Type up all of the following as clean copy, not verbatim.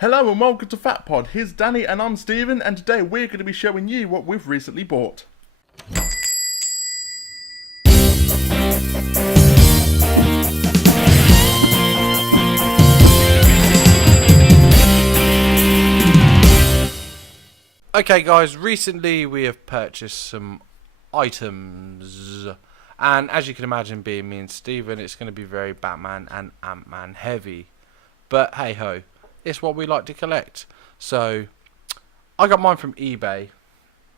Hello and welcome to Fat Pod. Here's Danny and I'm Stephen, and today we're going to be showing you what we've recently bought. Okay guys, recently we have purchased some items, and as you can imagine, being me and Stephen, it's going to be very Batman and Ant-Man heavy, but hey ho, it's what we like to collect. So I got mine from eBay.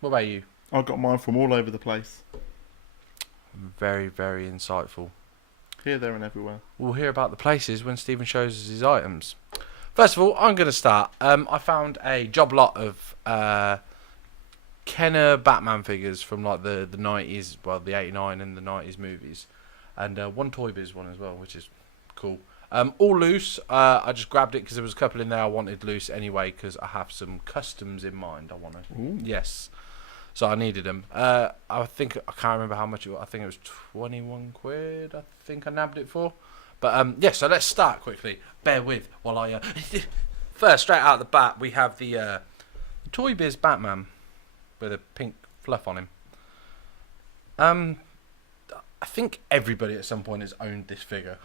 What about you? I got mine from all over the place. Very, very insightful. Here, there and everywhere. We'll hear about the places when Stephen shows us his items. First of all, I'm going to start. I found a job lot of Kenner Batman figures from like the 90s, well the 89 and the 90s movies, and one Toy Biz one as well, which is cool. All loose. I just grabbed it because there was a couple in there I wanted loose anyway, because I have some customs in mind. I want to. Yes. So I needed them. I think I can't remember how much it was. I think it was 21 quid. I think I nabbed it for. But yeah, so let's start quickly. Bear with while I. First, straight out the bat, we have the Toy Biz Batman with a pink fluff on him. I think everybody at some point has owned this figure.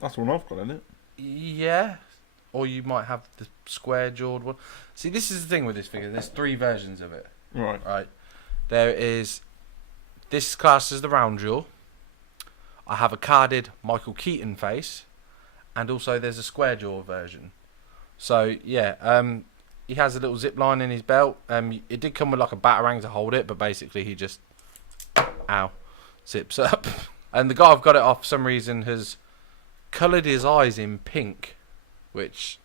That's the one I've got, isn't it? Yeah. Or you might have the square jawed one. See, this is the thing with this figure. There's three versions of it. Right. There is this class as the round jaw. I have a carded Michael Keaton face, and also there's a square jaw version. So yeah, he has a little zip line in his belt. It did come with like a batarang to hold it, but basically he just zips up. And the guy I've got it off for some reason has coloured his eyes in pink, which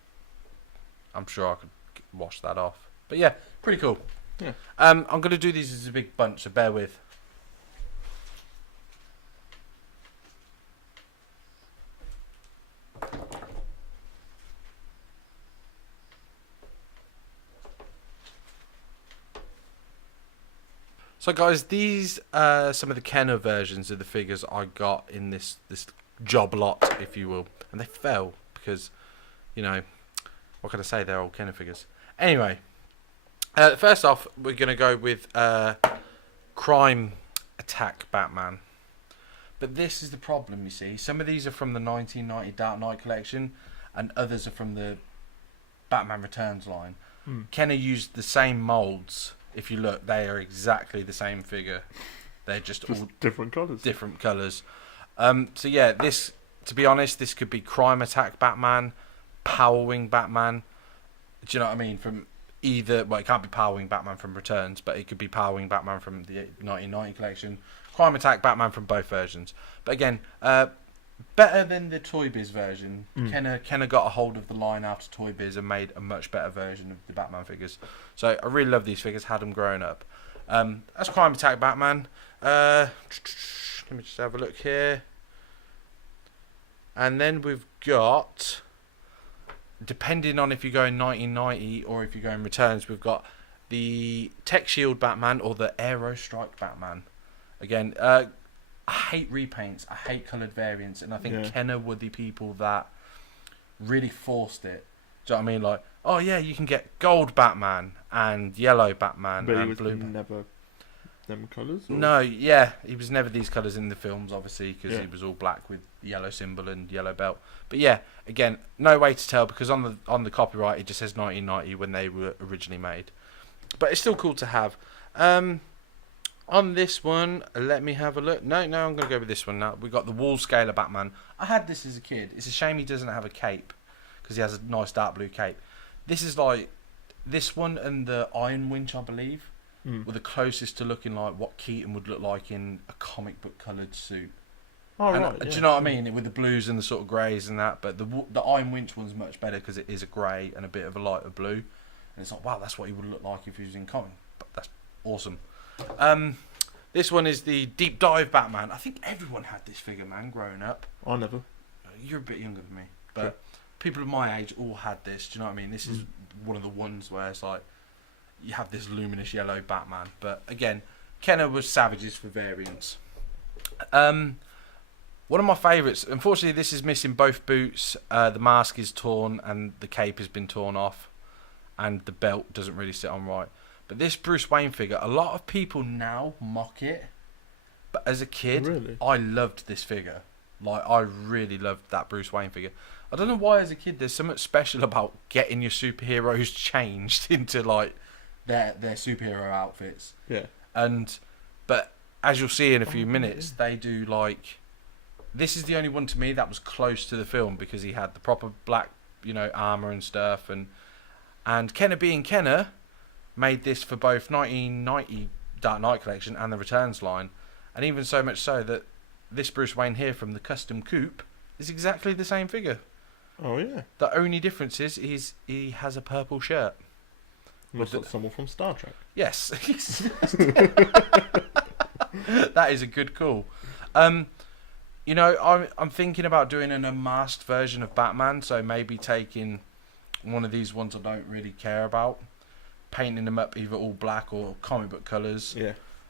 I'm sure I could wash that off. But yeah, pretty cool. Yeah. I'm going to do these as a big bunch, so bear with. So guys, these are some of the Kenner versions of the figures I got in this job lot, if you will. And they fell because, you know, what can I say, they're old Kenner figures. Anyway, first off, we're going to go with Crime Attack Batman. But this is the problem, you see. Some of these are from the 1990 Dark Knight collection, and others are from the Batman Returns line. Kenner used the same moulds. If you look, they are exactly the same figure. They're just all different colours. Different colours. So yeah, this, to be honest, this could be Crime Attack Batman, Power Wing Batman. Do you know what I mean? From either, well, it can't be Power Wing Batman from Returns, but it could be Power Wing Batman from the 1990 collection. Crime Attack Batman from both versions. But again, better than the Toy Biz version. Kenner got a hold of the line after Toy Biz and made a much better version of the Batman figures. So I really love these figures, had them growing up. That's Crime Attack Batman. Let me just have a look here. And then we've got, depending on if you go in 1990 or if you go in Returns, we've got the Tech Shield Batman or the Aero Strike Batman. Again, I hate repaints, I hate coloured variants, and I think Kenner were the people that really forced it. Do you know what I mean? Like, oh yeah, you can get gold Batman and yellow Batman But and he was blue. never them colours? Or? No, yeah, he was never these colours in the films, obviously, because he was all black with the yellow symbol and yellow belt. But yeah, again, no way to tell, because on the copyright it just says 1990 when they were originally made. But it's still cool to have. On this one, let me have a look. No, I'm going to go with this one now. We got the Wall Scaler Batman. I had this as a kid. It's a shame he doesn't have a cape, because he has a nice dark blue cape. This is like, this one and the Iron Winch, I believe, were the closest to looking like what Keaton would look like in a comic book coloured suit. Oh, And, right. do you know what I mean? With the blues and the sort of greys and that. But the Iron Winch one's much better because it is a grey and a bit of a lighter blue. And it's like, wow, that's what he would look like if he was in comic. But that's awesome. This one is the Deep Dive Batman. I think everyone had this figure, man, growing up. I never. You're a bit younger than me, but people of my age all had this. Do you know what I mean? This is one of the ones where it's like you have this luminous yellow Batman. But again, Kenner was savages for variants. What One of my favourites. Unfortunately, this is missing both boots. The mask is torn and the cape has been torn off, and the belt doesn't really sit on right. But this Bruce Wayne figure, a lot of people now mock it. But as a kid, Really? I loved this figure. Like, I really loved that Bruce Wayne figure. I don't know why, as a kid, there's something special about getting your superheroes changed into like their superhero outfits. Yeah. But as you'll see in a few minutes, they do like. This is the only one to me that was close to the film because he had the proper black, armor and stuff, and Kenner being Kenner, made this for both 1990 Dark Knight collection and the Returns line, and even so much so that this Bruce Wayne here from the custom coupe is exactly the same figure. Oh yeah. The only difference is he has a purple shirt. Looks like someone from Star Trek. Yes. That is a good call. I'm thinking about doing an unmasked version of Batman, so maybe taking one of these ones I don't really care about, painting them up either all black or comic book colours,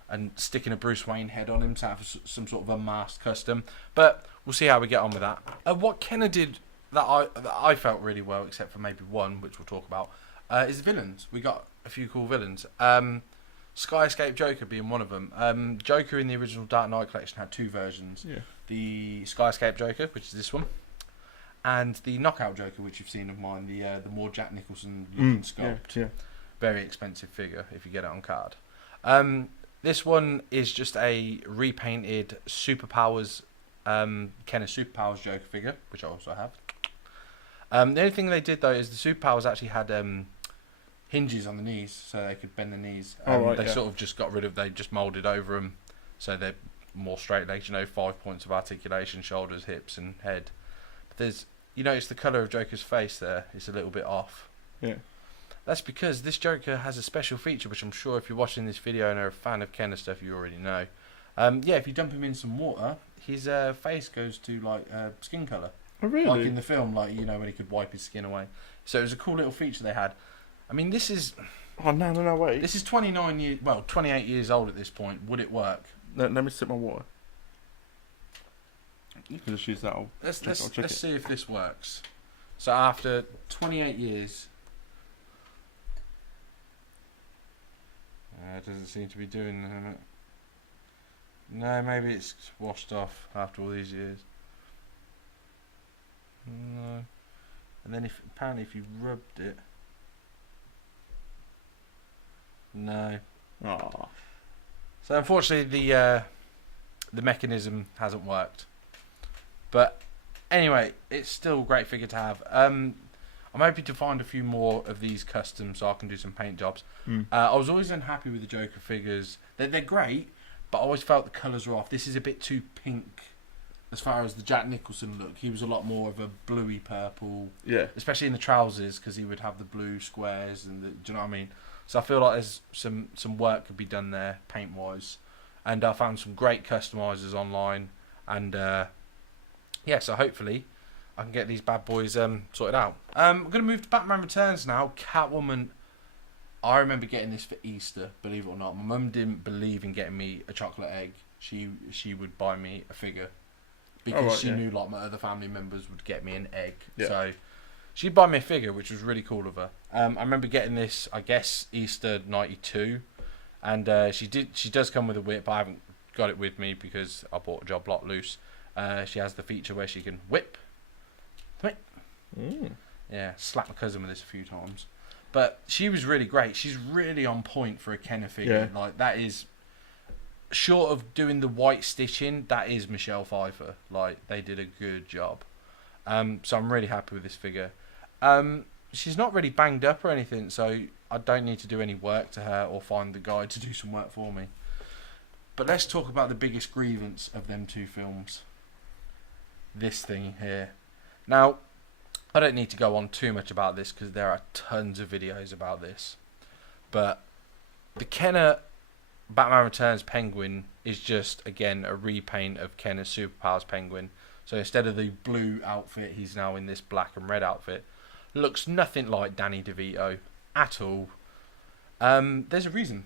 and sticking a Bruce Wayne head on him to have some sort of unmasked custom. But we'll see how we get on with that. What Kenner did that I felt really well, except for maybe one, which we'll talk about, is the villains. We got a few cool villains. Skyscape Joker being one of them. Joker in the original Dark Knight collection had two versions. Yeah. The Skyscape Joker, which is this one, and the Knockout Joker, which you've seen of mine, the more Jack Nicholson looking sculpt. Yeah. Very expensive figure if you get it on card. This one is just a repainted Superpowers, Kenner Superpowers Joker figure, which I also have. The only thing they did though is the Superpowers actually had hinges on the knees, so they could bend the knees. They sort of just got rid of. They just moulded over them, so they're more straight legs. 5 points of articulation: shoulders, hips, and head. But there's, it's the colour of Joker's face there. It's a little bit off. Yeah. That's because this Joker has a special feature, which I'm sure if you're watching this video and are a fan of Kenner stuff, you already know. If you dump him in some water, his face goes to like skin colour. Oh really? Like in the film, when he could wipe his skin away. So it was a cool little feature they had. I mean, this is. Oh no, wait. This is 28 years old at this point. Would it work? Let me sip my water. You can just use that. Let's see if this works. So after 28 years, it doesn't seem to be doing it. No, maybe it's washed off after all these years. No, and then apparently if you rubbed it, no. Oh. So unfortunately, the mechanism hasn't worked. But anyway, it's still a great figure to have. I'm hoping to find a few more of these customs so I can do some paint jobs. I was always unhappy with the Joker figures. They're great, but I always felt the colours were off. This is a bit too pink as far as the Jack Nicholson look. He was a lot more of a bluey purple. Yeah. Especially in the trousers, because he would have the blue squares and do you know what I mean? So I feel like there's some work could be done there paint wise, and I found some great customizers online, and so hopefully I can get these bad boys sorted out. I'm going to move to Batman Returns now. Catwoman. I remember getting this for Easter, believe it or not. My mum didn't believe in getting me a chocolate egg. She would buy me a figure because she knew like my other family members would get me an egg. Yeah. So she'd buy me a figure, which was really cool of her. I remember getting this, I guess, Easter '92, and she does come with a whip. I haven't got it with me because I bought a job lot loose. She has the feature where she can whip. Yeah, slap my cousin with this a few times. But she was really great. She's really on point for a Kenner figure. Yeah. Like, that is, short of doing the white stitching, that is Michelle Pfeiffer. Like, they did a good job. So I'm really happy with this figure. She's not really banged up or anything, so I don't need to do any work to her or find the guy to do some work for me. But let's talk about the biggest grievance of them two films. This thing here. Now, I don't need to go on too much about this because there are tons of videos about this. But the Kenner Batman Returns Penguin is just, again, a repaint of Kenner's Superpowers Penguin. So instead of the blue outfit, he's now in this black and red outfit. Looks nothing like Danny DeVito at all. There's a reason.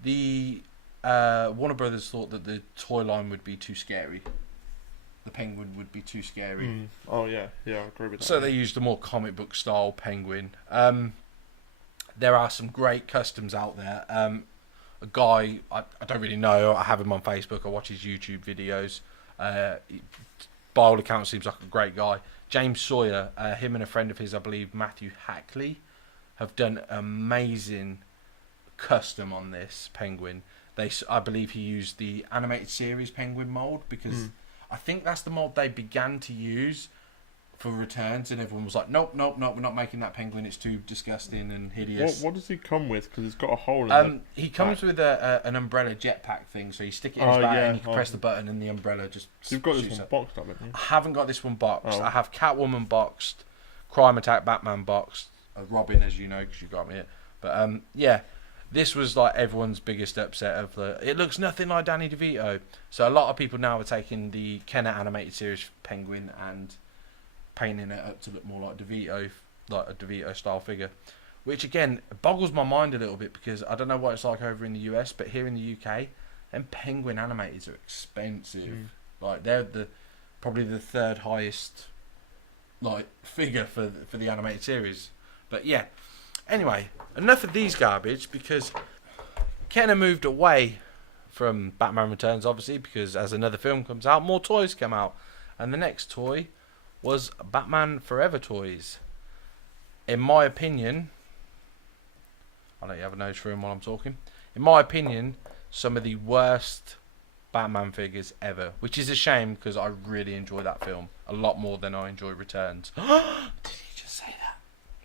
The Warner Brothers thought that the toy line would be too scary. the Penguin would be too scary. Oh yeah, I agree with that. So they used a more comic book style Penguin. There are some great customs out there. A guy I don't really know. I have him on Facebook. I watch his YouTube videos. By all accounts, seems like a great guy. James Sawyer, him and a friend of his, I believe Matthew Hackley, have done amazing custom on this Penguin. I believe he used the animated series Penguin mold, because I think that's the mold they began to use for Returns, and everyone was like, nope, we're not making that Penguin, it's too disgusting and hideous. What does he come with? Because it's got a hole in it. He comes with an umbrella jetpack thing, so you stick it in his back and you can press the button and the umbrella just You've got this one boxed, haven't you? I haven't got this one boxed. Oh. I have Catwoman boxed, Crime Attack Batman boxed, Robin, as you know, because you got me it. But yeah, this was like everyone's biggest upset of it looks nothing like Danny DeVito. So a lot of people now are taking the Kenner animated series Penguin and painting it up to look more like DeVito, like a DeVito style figure, which again boggles my mind a little bit, because I don't know what it's like over in the US, but here in the UK, them Penguin animateds are expensive. Like they're probably the third highest like figure for the animated series. But yeah, anyway, enough of these garbage, because Kenner moved away from Batman Returns, obviously, because as another film comes out, more toys come out, and the next toy was Batman Forever toys. In my opinion, I'll let you have a nose for him while I'm talking. In my opinion, some of the worst Batman figures ever, which is a shame, because I really enjoy that film a lot more than I enjoy Returns. Did he just say that?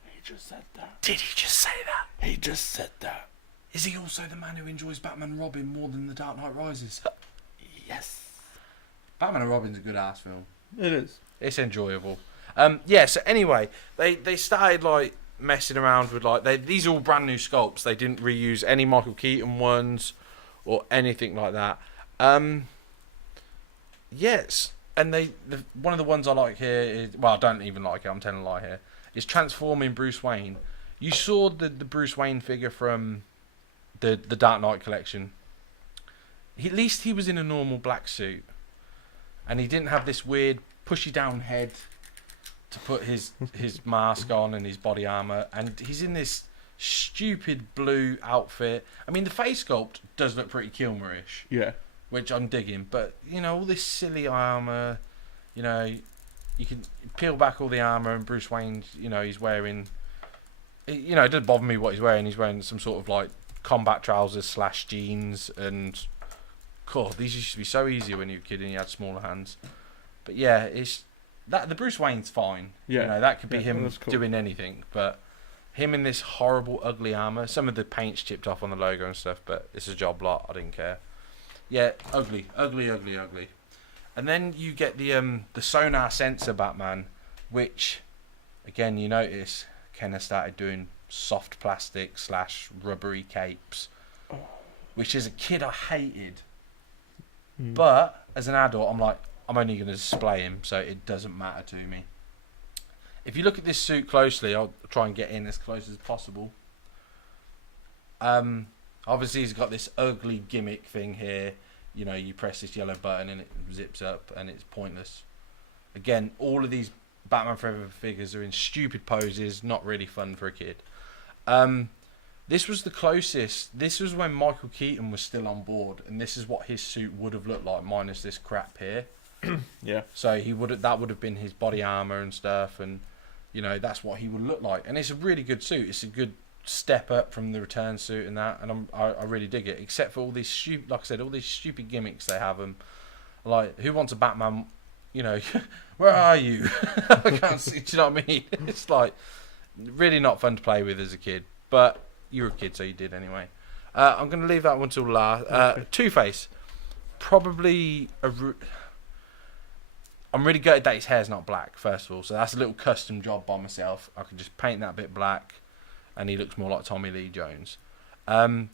He just said that. Did he just say that? He just said that. Is he also the man who enjoys Batman and Robin more than The Dark Knight Rises? Yes. Batman and Robin's a good ass film. It is. It's enjoyable. Yeah, so anyway, they started like messing around with like these are all brand new sculpts. They didn't reuse any Michael Keaton ones or anything like that. Yes, and one of the ones I like here is, well, I don't even like it, I'm telling a lie here, is transforming Bruce Wayne. You saw the Bruce Wayne figure from the Dark Knight collection. At least he was in a normal black suit, and he didn't have this weird pushy down head to put his mask on and his body armor, and he's in this stupid blue outfit. I mean, the face sculpt does look pretty Kilmer-ish, Yeah. which I'm digging, but you know, all this silly armor, you know, you can peel back all the armor, and Bruce Wayne, you know, he's wearing, you know, it doesn't bother me what he's wearing. He's wearing some sort of like combat trousers / jeans, and cool, these used to be so easy when you were a kid and you had smaller hands. But yeah, it's that the Bruce Wayne's fine. Yeah. You know, that could be him that's cool. doing anything, but him in this horrible, ugly armor. Some of the paint's chipped off on the logo and stuff, but it's a job lot. I didn't care. Yeah, ugly. And then you get the sonar sensor Batman, which, again, you notice Kenner started doing soft plastic / rubbery capes, which as a kid I hated. But as an adult, I'm like, I'm only going to display him, so it doesn't matter to me. If you look at this suit closely, I'll try and get in as close as possible. Obviously, he's got this ugly gimmick thing here. You know, you press this yellow button and it zips up, and it's pointless. Again, all of these Batman Forever figures are in stupid poses, not really fun for a kid. This was the closest. This was when Michael Keaton was still on board, and this is what his suit would have looked like, minus this crap here. Yeah. So that would have been his body armor and stuff, and you know, that's what he would look like. And it's a really good suit. It's a good step up from the return suit and that, and I really dig it. Except for all these stupid, like I said, all these stupid gimmicks they have them. Like, who wants a Batman? You know, where are you? I can't see. Do you know what I mean? It's like really not fun to play with as a kid, but you were a kid, so you did anyway. I'm going to leave that one till last. Two-Face, probably I'm really gutted that his hair's not black, first of all. So that's a little custom job by myself. I could just paint that bit black, and he looks more like Tommy Lee Jones. The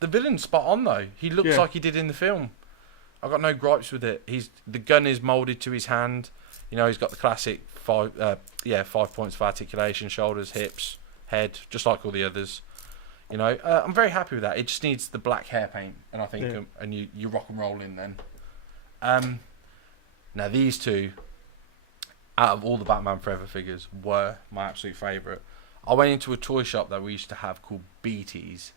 villain's spot on, though. He looks like he did in the film. I've got no gripes with it. The gun is moulded to his hand. You know, he's got the classic 5 points of articulation, shoulders, hips, head, just like all the others. You know, I'm very happy with that. It just needs the black hair paint, and I think, and you rock and roll in then. Now these two, out of all the Batman Forever figures, were my absolute favourite. I went into a toy shop that we used to have called BT's.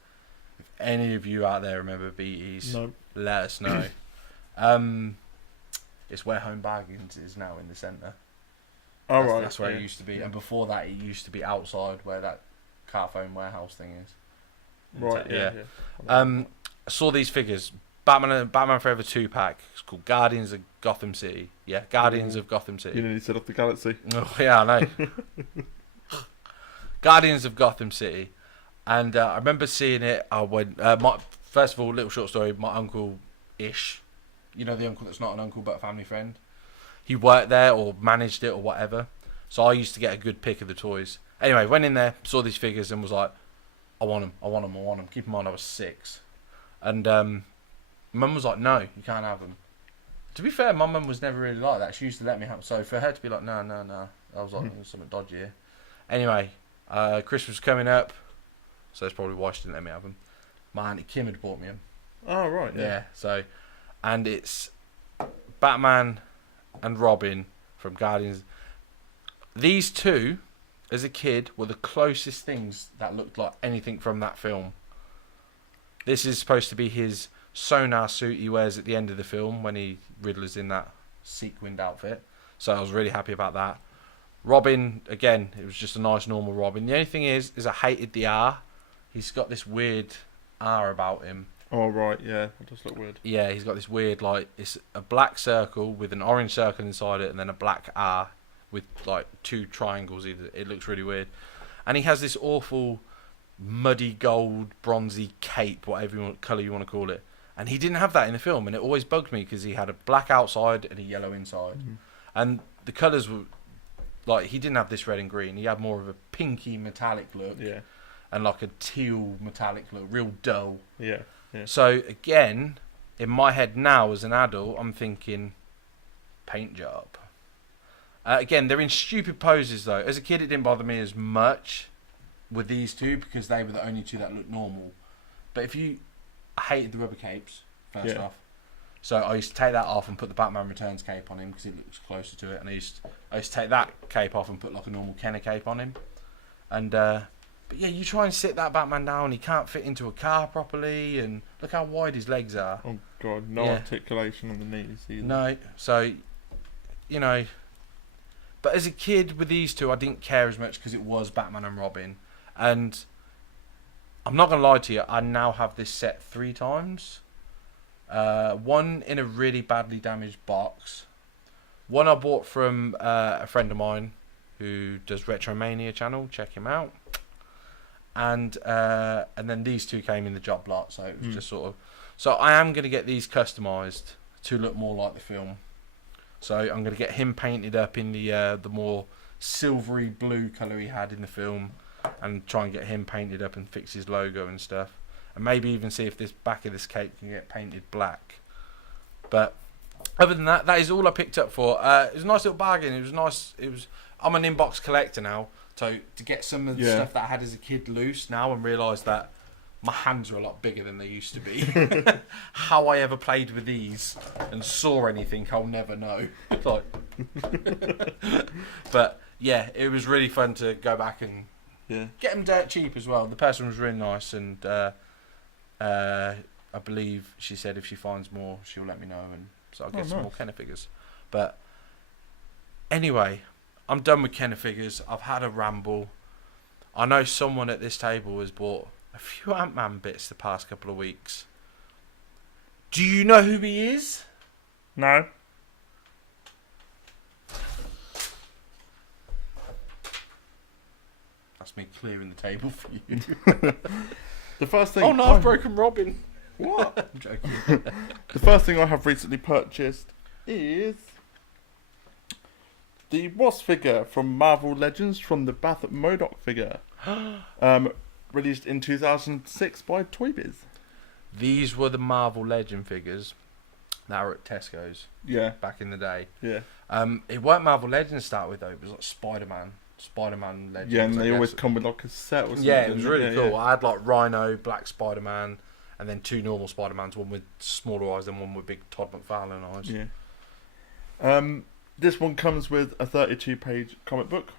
If any of you out there remember BT's, No. let us know. It's where Home Bargains is now in the centre. All right. That's where it used to be. And before that, it used to be outside where that Carphone warehouse thing is. Right, yeah. I saw these figures. Batman Forever 2-pack. It's called Guardians of Gotham City. Yeah, Guardians of Gotham City. You nearly set off the galaxy. Oh, yeah, I know. Guardians of Gotham City. And I remember seeing it. I went. First of all, little short story. My uncle-ish. You know, the uncle that's not an uncle but a family friend. He worked there or managed it or whatever. So I used to get a good pick of the toys. Anyway, went in there, saw these figures and was like, I want them. Keep in mind, I was 6. And Mum was like, no, you can't have them. To be fair, my mum was never really like that. She used to let me have them. So for her to be like, no, I was like, there's something dodgy here. Anyway, Christmas was coming up. So that's probably why she didn't let me have them. My Auntie Kim had bought me them. Oh, right, yeah. So, and it's Batman and Robin from Guardians. These two, as a kid, were the closest things that looked like anything from that film. This is supposed to be his sonar suit he wears at the end of the film when Riddler's in that sequined outfit. So I was really happy about that. Robin, again, it was just a nice normal Robin. The only thing is I hated the R. He's got this weird R about him. Oh, right, yeah. It does look weird. Yeah, he's got this weird, like, it's a black circle with an orange circle inside it and then a black R with, like, 2 triangles. It looks really weird. And he has this awful muddy gold, bronzy cape, whatever colour you want to call it. And he didn't have that in the film, and it always bugged me because he had a black outside and a yellow inside. Mm-hmm. And the colours were, like, he didn't have this red and green. He had more of a pinky metallic look. Yeah. And like a teal metallic look, real dull. Yeah. Yeah. So again, in my head now as an adult, I'm thinking paint job. Again, they're in stupid poses though. As a kid, it didn't bother me as much with these two because they were the only two that looked normal. But I hated the rubber capes first off. So I used to take that off and put the Batman Returns cape on him because it looks closer to it. And I used to take that cape off and put like a normal Kenner cape on him. And but yeah, you try and sit that Batman down, he can't fit into a car properly, and look how wide his legs are. Oh god, no articulation on the knees either. No, so, you know, but as a kid with these two, I didn't care as much because it was Batman and Robin. And I'm not going to lie to you, I now have this set 3 times. One in a really badly damaged box. One I bought from a friend of mine who does Retromania channel, check him out. And then these two came in the job lot, so it was just sort of. So I am going to get these customised to look more like the film. So I'm going to get him painted up in the more silvery blue colour he had in the film, and try and get him painted up and fix his logo and stuff, and maybe even see if this back of this cape can get painted black. But other than that, that is all I picked up for. It was a nice little bargain. It was nice. I'm an inbox collector now. So to get some of the stuff that I had as a kid loose now and realise that my hands are a lot bigger than they used to be. How I ever played with these and saw anything, I'll never know. But yeah, it was really fun to go back and get them dirt cheap as well. The person was really nice, and I believe she said if she finds more, she'll let me know, and so I'll get some more Kenner figures. But anyway, I'm done with Kenner figures. I've had a ramble. I know someone at this table has bought a few Ant-Man bits the past couple of weeks. Do you know who he is? No. That's me clearing the table for you. The first thing. Oh no, I've broken Robin. What? I'm joking. The first thing I have recently purchased is the Wasp figure from Marvel Legends from the Bath MODOK figure. Released in 2006 by Toy Biz. These were the Marvel Legend figures that were at Tesco's. Yeah. Back in the day. Yeah. It weren't Marvel Legends to start with though. It was like Spider-Man Legends. Yeah, and they always come with like a set or something. Yeah, it was really cool. Yeah. I had like Rhino, Black Spider-Man, and then 2 normal Spider-Mans, one with smaller eyes and one with big Todd McFarlane eyes. Yeah. This one comes with a 32-page comic book.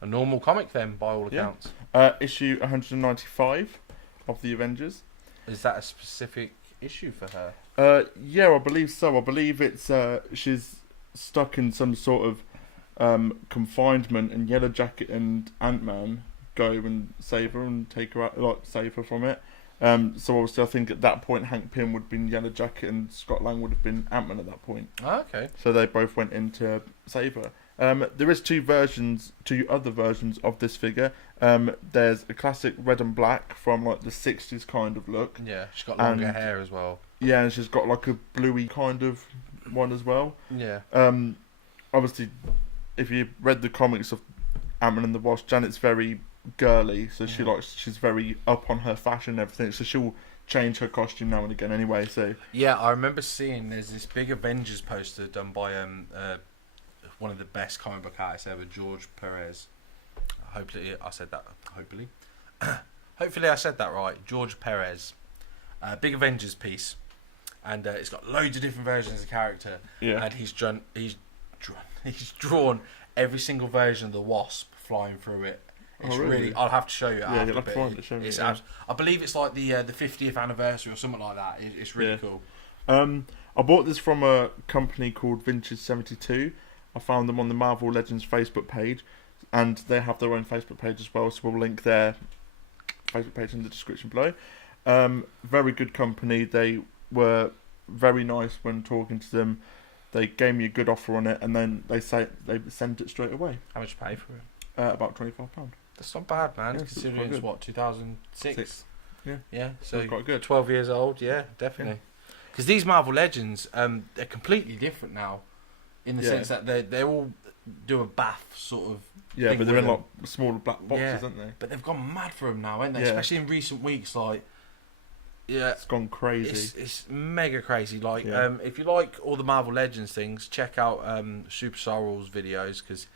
A normal comic then, by all Yeah. accounts. Issue 195 of the Avengers. Is that a specific issue for her? Yeah, I believe so. I believe it's she's stuck in some sort of confinement, and Yellow Jacket and Ant-Man go and save her and take her out, like save her from it. So obviously, I think at that point, Hank Pym would have been Yellow Jacket, and Scott Lang would have been Ant-Man at that point. Oh, okay. So they both went in to save her. There is two other versions of this figure. There's a classic red and black from like the 60s kind of look. Yeah, she's got longer And- hair as well. Yeah, and she's got like a bluey kind of one as well. Yeah. Obviously, if you read the comics of Ant-Man and the Wasp, Janet's very girly, so she's very up on her fashion and everything. So she'll change her costume now and again anyway. So Yeah, I remember seeing there's this big Avengers poster done by one of the best comic book artists ever, George Perez. Hopefully I said that. Hopefully I said that right. George Perez. Big Avengers piece, and it's got loads of different versions of the character. yeah, And he's drawn every single version of the Wasp flying through it. It's Oh, really? I'll have to show you it Yeah, after, you'll have to but find it, show me, it's yeah. I believe it's like the 50th anniversary or something like that. It's really Yeah. cool. I bought this from a company called Vintage 72. I found them on the Marvel Legends Facebook page, and they have their own Facebook page as well. So we'll link their Facebook page in the description below. Very good company. They were very nice when talking to them. They gave me a good offer on it, and then they sent it straight away. How much you pay for it? About £25. That's not bad, man. Yeah, it's considering quite it's good. what 2006. Six. Yeah. Yeah. So It's quite good. 12 years old. Yeah, definitely. Because these Marvel Legends, they're completely different now, in the Yeah. sense that they all do a bath sort of. Yeah, thing but they're with in them. like smaller black boxes, Yeah. aren't they? But they've gone mad for them now, haven't they? Yeah. Especially in recent weeks, like. Yeah. It's gone crazy. It's mega crazy. Like, Yeah. if you like all the Marvel Legends things, check out Super Sorrel's videos, because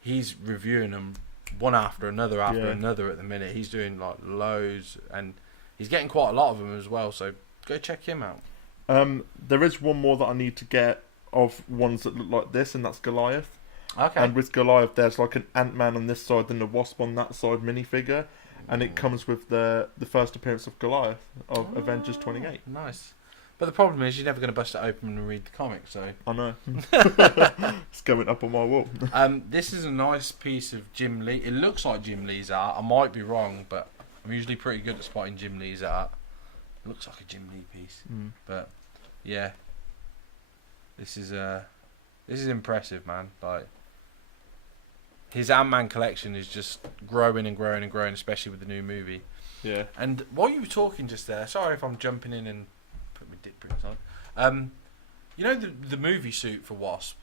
he's reviewing them one after another Yeah. at the minute. He's doing like loads, and he's getting quite a lot of them as well. So go check him out. There is one more that I need to get of ones that look like this, and that's Goliath. Okay. And with Goliath, there's like an Ant-Man on this side and a Wasp on that side minifigure, and it comes with the first appearance of Goliath of Avengers 28. Nice. But the problem is you're never going to bust it open and read the comic. So I know. It's going up on my wall. this is a nice piece of Jim Lee. It looks like Jim Lee's art. I might be wrong, but I'm usually pretty good at spotting Jim Lee's art. It looks like a Jim Lee piece. But yeah, this is impressive, man. Like, his Ant-Man collection is just growing and growing and growing, especially with the new movie. Yeah. And while you were talking just there, sorry if I'm jumping in and put my dick brings on. You know the movie suit for Wasp.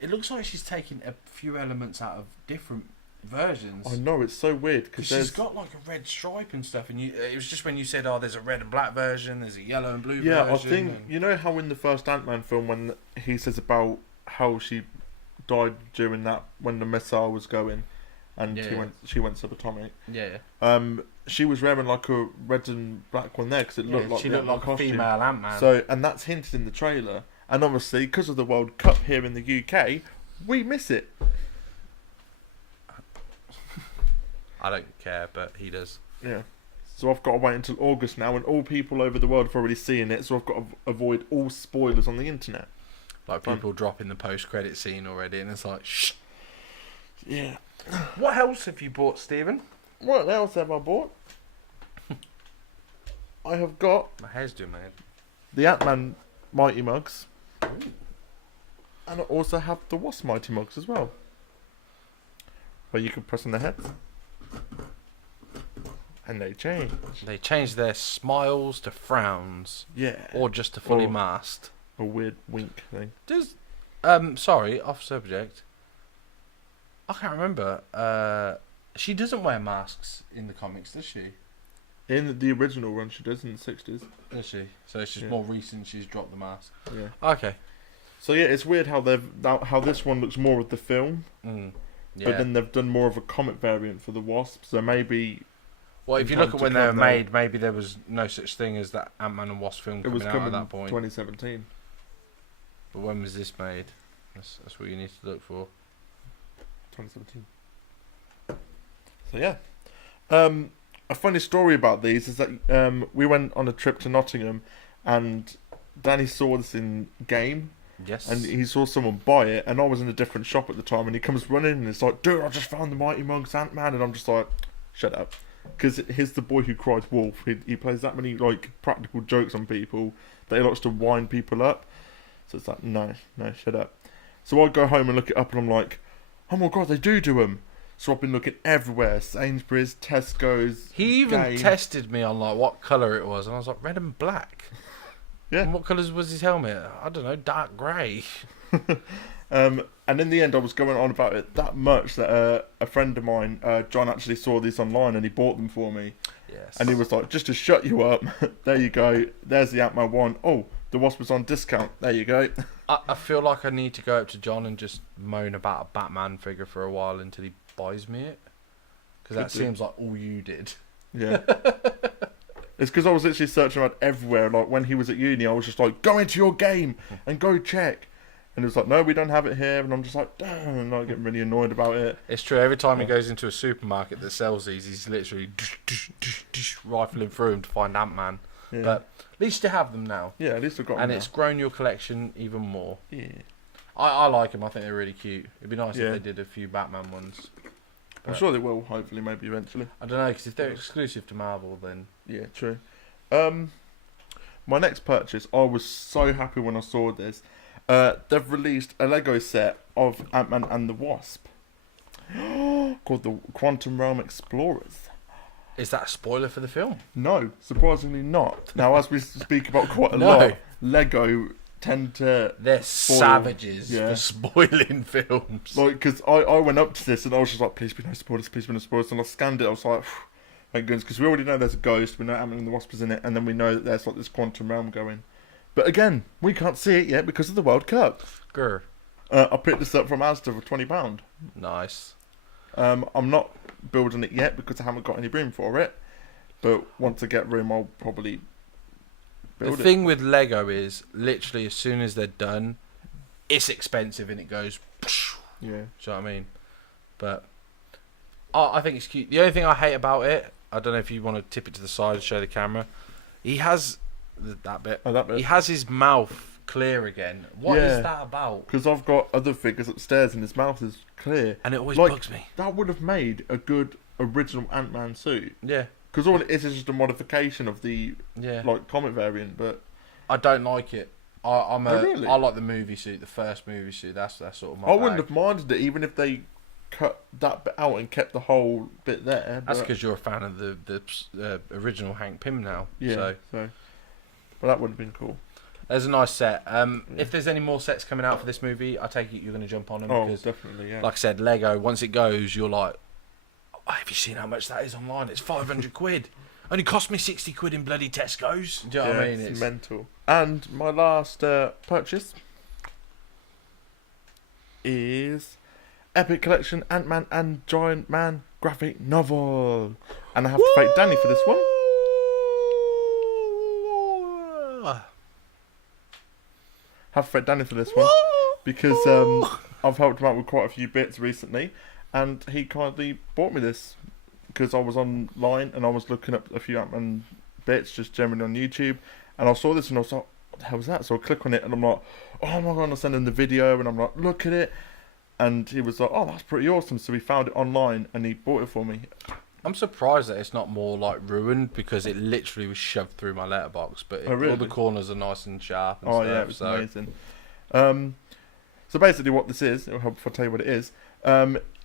It looks like she's taking a few elements out of different versions. I know, it's so weird Because because she's got like a red stripe and stuff, and it was just when you said, "Oh, there's a red and black version, there's a yellow and blue yeah, version." I think you know how in the first Ant-Man film when he says about how she died during that when the missile was going, and she went subatomic. Yeah. She was wearing like a red and black one there because it looked like she the looked like a costume. female Ant-Man. So, and that's hinted in the trailer. And obviously, because of the World Cup here in the UK, we miss it. I don't care, but he does. Yeah. So I've got to wait until August now, and all people over the world have already seen it. So I've got to avoid all spoilers on the internet. Like people dropping the post-credit scene already, and it's like, shh. Yeah. What else have you bought, Stephen? What else have I bought? I have got My hair's doing my head. the Ant-Man Mighty Mugs. And I also have the Wasp Mighty Mugs as well. Where you can press on the heads. And they change. They changed their smiles to frowns, Yeah. or just to fully Or- masked. A weird wink thing. Does sorry, off subject. I can't remember. She doesn't wear masks in the comics, does she? In the original run, she does in the 60s. Does she? So it's just Yeah. more recent. She's dropped the mask. Yeah. Okay. So yeah, it's weird how how this one looks more of the film, Yeah. but then they've done more of a comic variant for the Wasp. So maybe Well, if you in look time at to when they were come now. made, maybe there was no such thing as that Ant-Man and Wasp film it coming was out coming at that point. 2017. But when was this made? That's what you need to look for. 2017. So yeah. A funny story about these is that we went on a trip to Nottingham, and Danny saw this in game. Yes. And he saw someone buy it, and I was in a different shop at the time, and he comes running and it's like, dude, I just found the Mighty Monks Ant-Man, and I'm just like, shut up. Because he's the boy who cries wolf. He plays that many like practical jokes on people that he likes to wind people up. So it's like, no, shut up. So I go home and look it up, and I'm like, oh my god, they do them. So I've been looking everywhere, Sainsbury's, Tesco's. He even Game. tested me on like what colour it was, and I was like, red and black. Yeah. And what colours was his helmet? I don't know, dark grey. And in the end, I was going on about it that much that a friend of mine, John, actually saw these online and he bought them for me. Yes. And he was like, just to shut you up, there you go. There's the Ant-Man one. Oh, the Wasp was on discount. There you go. I feel like I need to go up to John and just moan about a Batman figure for a while until he buys me it. Because that seems like all you did. Yeah. It's because I was literally searching around everywhere. Like when he was at uni, I was just like, go into your game and go check. And it was like, no, we don't have it here. And I'm just like, damn. And I'm getting really annoyed about it. It's true. Every time he goes into a supermarket that sells these, he's literally rifling through them to find Ant-Man. Yeah. But at least you have them now. Yeah, at least I've got them And now. it's grown your collection even more. Yeah. I like them. I think they're really cute. It'd be nice Yeah. if they did a few Batman ones. I'm sure they will, hopefully, maybe eventually. I don't know, because if they're exclusive to Marvel, then... Yeah, true. My next purchase, I was so happy when I saw this. They've released a Lego set of Ant-Man and the Wasp called the Quantum Realm Explorers. Is that a spoiler for the film? No, surprisingly not. Now, as we speak about quite a lot, Lego tend to... They're spoil. savages Yeah. for spoiling films. Like, because I went up to this and I was just like, please be no spoilers, please be no spoilers. And I scanned it, I was like, thank goodness, because we already know there's a ghost, we know Ant-Man and the Wasp is in it, and then we know that there's like this quantum realm going. But again, we can't see it yet because of the World Cup. Grr. I picked this up from Asda for £20. Nice. I'm not building it yet because I haven't got any room for it. But once I get room, I'll probably build The thing with Lego is, literally, as soon as they're done, it's expensive and it goes... Yeah. Do you know what I mean? But I think it's cute. The only thing I hate about it, I don't know if you want to tip it to the side and show the camera, he has... that bit. Oh, that bit. He has his mouth clear again. What is that about? Because I've got other figures upstairs and his mouth is clear. And it always Like, bugs me. That would have made a good original Ant-Man suit. Yeah. Because all it is just a modification of the Yeah. like comic variant, but I don't like it. I really? like the movie suit, the first movie suit. That's sort of my I wouldn't bag. have minded it even if they cut that bit out and kept the whole bit there. That's but- because you're a fan of the original Hank Pym now. yeah. So, but that would have been cool. There's a nice set. If there's any more sets coming out for this movie, I take it you're going to jump on them. Oh, because, definitely, yeah. like I said, Lego, once it goes, you're like, oh, have you seen how much that is online? It's 500 quid. Only cost me 60 quid in bloody Tesco's. Do you know what I mean? It's mental. And my last purchase is Epic Collection Ant-Man and Giant Man graphic novel. And I have to thank Danny for this one. Have to thank Danny for this one. Because I've helped him out with quite a few bits recently. And he kindly bought me this. Because I was online and I was looking up a few Ant-Man bits just generally on YouTube, and I saw this and I was like, what the hell was that? So I click on it and I'm like, oh my god, I send him the video and I'm like, look at it, and he was like, oh, that's pretty awesome. So he found it online and he bought it for me. I'm surprised that it's not more like ruined, because it literally was shoved through my letterbox, but really? all the corners are nice and sharp and Oh stuff. yeah, it was so amazing. So basically what this is, it'll help if I tell you what it is.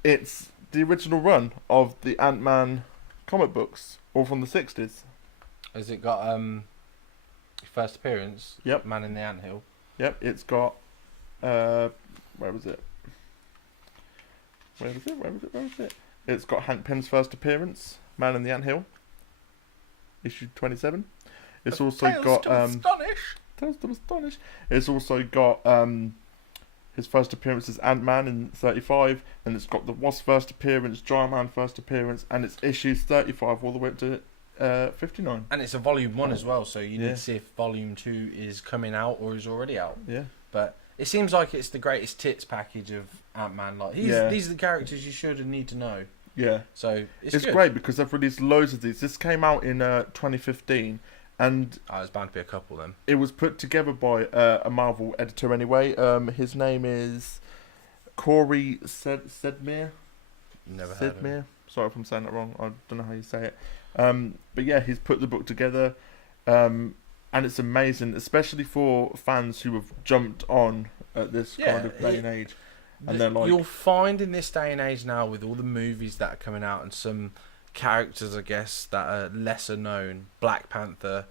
It's the original run of the Ant-Man comic books, all from the 60s. has it got first appearance? Yep. Man in the Anthill. Yep, it's got, where was it? It's got Hank Pym's first appearance, Man in the Anthill, issue 27. It's also got Tales to Astonish. It's also got his first appearance as Ant-Man in 35, and it's got the Wasp first appearance, Giant Man first appearance, and it's issues 35 all the way up to 59. And it's a volume 1 as well, so you need Yeah. to see if volume 2 is coming out or is already out. Yeah. But It seems like it's the greatest tits package of Ant-Man. Like these are the characters you should and need to know. Yeah. So it's great because they've released loads of these. This came out in 2015, and there's bound to be a couple then. It was put together by a Marvel editor anyway. His name is Corey Sedmere. Never heard of him. Sorry if I'm saying that wrong. I don't know how you say it. But yeah, he's put the book together, and it's amazing, especially for fans who have jumped on at this kind of day and age. And they're like, you'll find in this day and age now, with all the movies that are coming out and some characters, I guess, that are lesser known, Black Panther,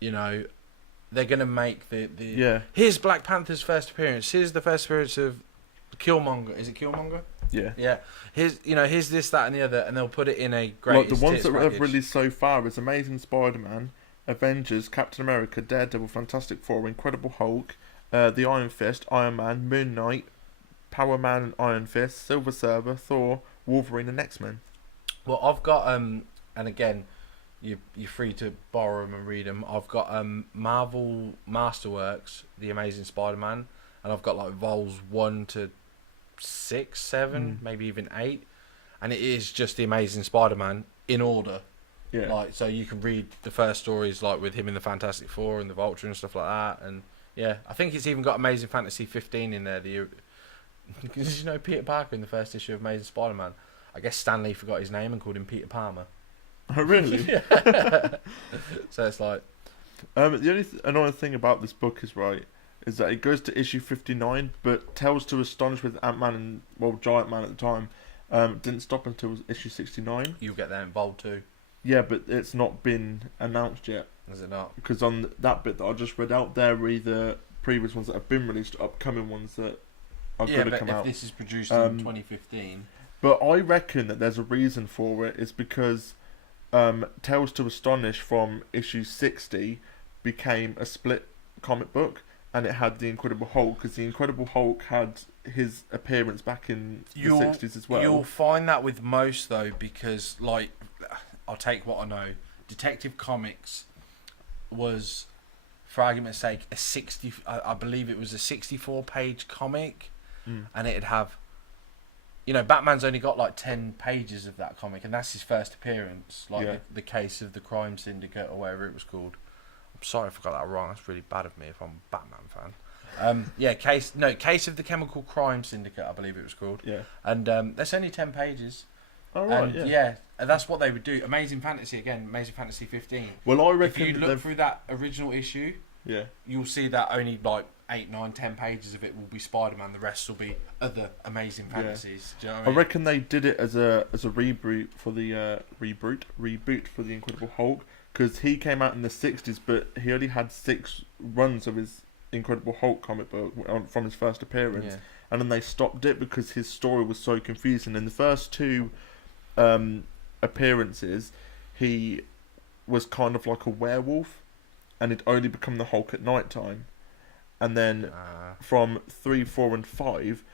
you know, they're gonna make the here's Black Panther's first appearance. Here's the first appearance of Killmonger. Is it Killmonger? Yeah. Here's this, that, and the other, and they'll put it in a great. Like the ones that have released so far is Amazing Spider-Man, Avengers, Captain America, Daredevil, Fantastic Four, Incredible Hulk, the Iron Fist, Iron Man, Moon Knight, Power Man and Iron Fist, Silver Surfer, Thor, Wolverine, and X-Men. Well, I've got and again, you're free to borrow them and read them. I've got Marvel Masterworks, The Amazing Spider-Man, and I've got like vols 1 to 6, 7, maybe even 8, and it is just The Amazing Spider-Man in order. Yeah. Like, so you can read the first stories like with him in the Fantastic Four and the Vulture and stuff like that, and yeah, I think it's even got Amazing Fantasy 15 in there. Did you know Peter Parker in the first issue of Amazing Spider-Man? I guess Stan Lee forgot his name and called him Peter Palmer. Oh, really? Yeah. So it's like... the only annoying thing about this book is that it goes to issue 59, but Tales to Astonish with Ant-Man and, Giant Man at the time, didn't stop until issue 69. You'll get that in Vol 2. Yeah, but it's not been announced yet. Is it not? Because on that bit that I just read out, there are either previous ones that have been released or upcoming ones that are going to come out. Yeah, but if this is produced in 2015... But I reckon that there's a reason for it. It's because Tales to Astonish from issue 60 became a split comic book, and it had the Incredible Hulk, because the Incredible Hulk had his appearance back in the 60s as well. You'll find that with most, though, because, like, I'll take what I know. Detective Comics was, for argument's sake, I believe it was a 64-page comic, and it'd have... You know, Batman's only got like 10 pages of that comic, and that's his first appearance. Like the case of the Crime Syndicate or whatever it was called. I'm sorry if I got that wrong. That's really bad of me if I'm a Batman fan. Case of the Chemical Crime Syndicate, I believe it was called. Yeah. And that's only 10 pages. Oh, right, and that's what they would do. Amazing Fantasy, again, Amazing Fantasy 15. Well, I reckon if you look through that original issue, you'll see that only like 8, 9, 10 pages of it will be Spider-Man. The rest will be other Amazing Fantasies. Do you know what I mean? I reckon they did it as a reboot for the reboot for the Incredible Hulk, because he came out in the 60s, but he only had 6 runs of his Incredible Hulk comic book from his first appearance, and then they stopped it because his story was so confusing. In the first 2 appearances, he was kind of like a werewolf, and he'd only become the Hulk at night time. And then from 3, 4, and 5,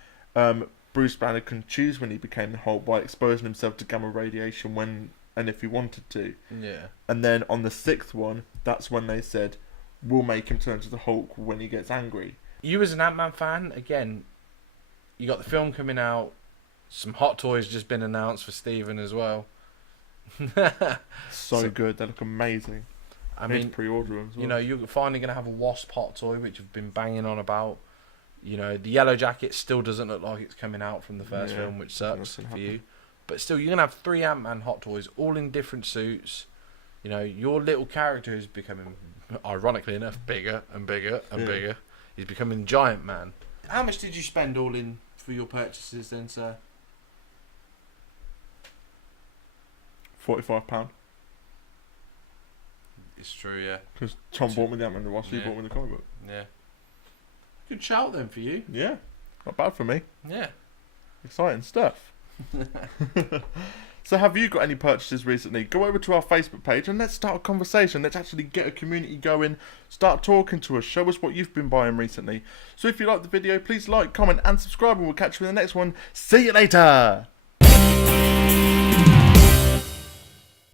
Bruce Banner can choose when he became the Hulk by exposing himself to gamma radiation when and if he wanted to. Yeah. And then on the 6th one, that's when they said, we'll make him turn to the Hulk when he gets angry. You as an Ant-Man fan, again, you got the film coming out. Some Hot Toys just been announced for Steven as well. So good. They look amazing. I mean, pre-order them as well. You know, you're finally going to have a Wasp Hot Toy, which I've been banging on about. You know, the Yellow Jacket still doesn't look like it's coming out from the first film, which sucks for you. But still, you're going to have 3 Ant-Man Hot Toys, all in different suits. You know, your little character is becoming, ironically enough, bigger and bigger and bigger. He's becoming Giant Man. How much did you spend all in for your purchases then, sir? £45. It's true, yeah. Because Tom bought me the Ant-Man and the Wasp, he bought me the comic book. Yeah. Good shout then for you. Yeah. Not bad for me. Yeah. Exciting stuff. So have you got any purchases recently? Go over to our Facebook page and let's start a conversation. Let's actually get a community going. Start talking to us. Show us what you've been buying recently. So if you like the video, please like, comment and subscribe, and we'll catch you in the next one. See you later!